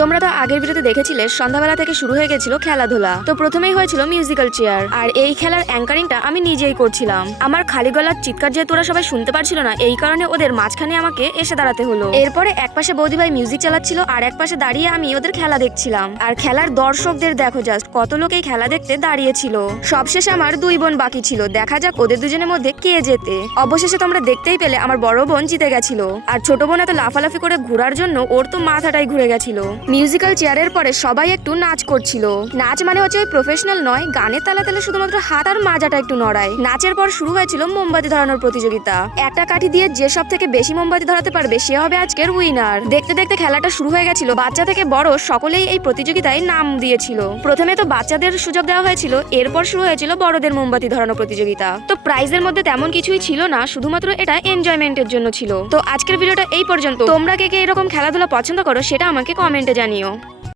তোমরা তো আগের ভিডিওতে দেখেছিলে সন্ধ্যাবেলা থেকে শুরু হয়ে গেছিল খেলাধুলা। তো প্রথমেই হয়েছিল মিউজিক্যাল চেয়ার, আর এই খেলার অ্যাঙ্কারিংটা আমি নিজেই করছিলাম। আমার খালি গলার চিৎকার যেহেতু ওরা সবাই শুনতে পারছিল না, এই কারণে ওদের মাঝখানে আমাকে এসে দাঁড়াতে হলো। এরপরে একপাশে বৌদি ভাই মিউজিক চালাচ্ছিল আর একপাশে দাঁড়িয়ে আমি ওদের খেলা দেখছিলাম। আর খেলার দর্শকদের দেখো জাস্ট, কত লোক এই খেলা দেখতে দাঁড়িয়েছিল। সবশেষে আমার দুই বোন বাকি ছিল, দেখা যাক ওদের দুজনের মধ্যে কে জেতে। অবশেষে তোমরা দেখতেই পেলে আমার বড় বোন জিতে গেছিল, আর ছোট বোন এত লাফালাফি করে ঘোরার জন্য ওর তো মাথাটাই ঘুরে গেছিল। মিউজিক্যাল চেয়ারের পরে সবাই একটু নাচ করছিল। নাচ মানে হচ্ছে ওই প্রফেশনাল নয়, গানের তালে তালে শুধুমাত্র হাত আর মাজাটা একটু নড়ায়। নাচের পর শুরু হয়েছিল মোমবাতি ধরানোর প্রতিযোগিতা। একটা কাঠি দিয়ে যে সব থেকে বেশি মোমবাতি ধরাতে পারবে সে হবে আজকের উইনার। দেখতে দেখতে খেলাটা শুরু হয়ে গেছিল। বাচ্চা থেকে বড় সকলেই এই প্রতিযোগিতায় নাম দিয়েছিল। প্রথমে তো বাচ্চাদের সুযোগ দেওয়া হয়েছিল, এরপর শুরু হয়েছিল বড়দের মোমবাতি ধরানো প্রতিযোগিতা। তো প্রাইজের মধ্যে তেমন কিছুই ছিল না, শুধুমাত্র এটা এনজয়মেন্টের জন্য ছিল। তো আজকের ভিডিওটা এই পর্যন্ত। তোমরা কে কে এরকম খেলাধুলা পছন্দ করো সেটা আমাকে কমেন্টে জানিও।